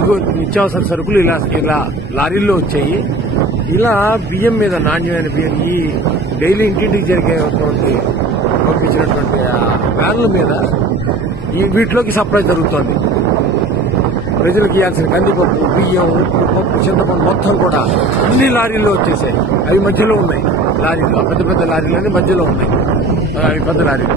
ఇగో నిత్యావసర సరుకులు ఇలా ఇలా లారీల్లో వచ్చాయి ఇలా బియ్యం మీద నాణ్యమైన బియ్యం ఈ డైలీ ఇంటింటికి జరిగేటువంటి పంపించినటువంటి వ్యాన్ల మీద ఈ వీటిలోకి సప్లై జరుగుతుంది ప్రజలకు ఇవ్వాల్సిన కందిపప్పు బియ్యం ఉప్పు పప్పు చింతపండు మొత్తం కూడా అన్ని లారీల్లో వచ్చేసాయి అవి మధ్యలో ఉన్నాయి లారీలు పెద్ద పెద్ద లారీలు అన్ని మధ్యలో ఉన్నాయి అవి పెద్ద లారీలు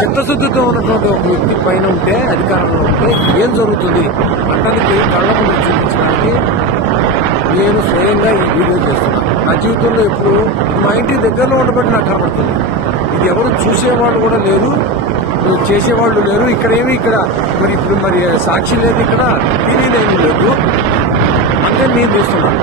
చిత్తశుద్ధితో ఉన్నటువంటి ఒక వ్యక్తి పైన ఉంటే అధికారంలో ఉంటే ఏం జరుగుతుంది అతనికి కళ్ళకు చూపించడానికి నేను స్వయంగా ఈ వీడియో చేస్తున్నాను నా జీవితంలో ఎప్పుడు మా ఇంటి దగ్గరలో ఉండబట్టి నాకు కనబడుతుంది ఇది ఎవరు చూసేవాళ్ళు కూడా లేదు చేసేవాళ్ళు లేరు ఇక్కడ ఏమి ఇక్కడ మరి ఇప్పుడు మరి సాక్షి లేదు ఇక్కడ టీవీ లేదు అంటే నేను చూస్తున్నాను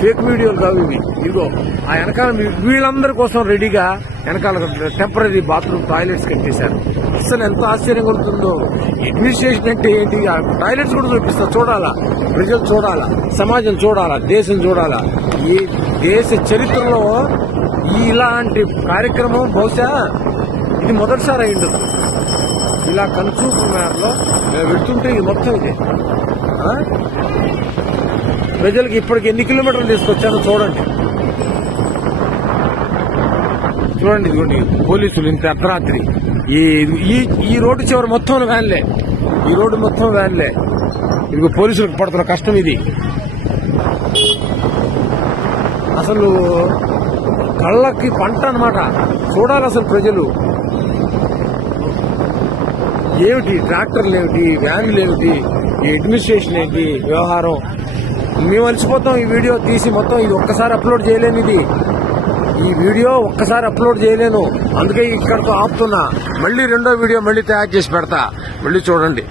ఫేక్ వీడియోలు కావు ఇవి ఇదిగో ఆ వెనకాల వీళ్ళందరి కోసం రెడీగా వెనకాల టెంపరీ బాత్రూమ్ టాయిలెట్స్ కట్టేశారు అసలు ఎంత ఆశ్చర్యం కలుగుతుందో అడ్మినిస్ట్రేషన్ అంటే ఏంటి ఆ టాయిలెట్స్ కూడా చూపిస్తారు చూడాలా ప్రజలు చూడాలా సమాజం చూడాలా దేశం చూడాలా ఈ దేశ చరిత్రలో ఇలాంటి కార్యక్రమం బహుశా ఇది మొదటిసారి అయి ఇలా కన్సూపర్ మేరలో వెళ్తుంటే ఇది మొత్తం ఇది ప్రజలకు ఇప్పటికి ఎన్ని కిలోమీటర్లు తీసుకొచ్చానో చూడండి చూడండి ఇదిగోండి పోలీసులు ఇంత అర్ధరాత్రి ఈ ఈ రోడ్డు చివరి మొత్తం వ్యాన్లే ఈ రోడ్డు మొత్తం వ్యాన్లే ఇది పోలీసులకు పడుతున్న కష్టం ఇది అసలు కళ్ళకి పంట అనమాట చూడాలి అసలు ప్రజలు ఏమిటి ట్రాక్టర్లు ఏమిటి వ్యాన్లు ఏమిటి ఈ అడ్మినిస్ట్రేషన్ ఏంటి వ్యవహారం మేము మర్చిపోతాం ఈ వీడియో తీసి మొత్తం ఇది ఒక్కసారి అప్లోడ్ చేయలేను ఇది ఈ వీడియో ఒక్కసారి అప్లోడ్ చేయలేను అందుకే ఇక్కడితో ఆపుతున్నా మళ్ళీ రెండో వీడియో మళ్ళీ తయారు చేసి పెడతా మళ్ళీ చూడండి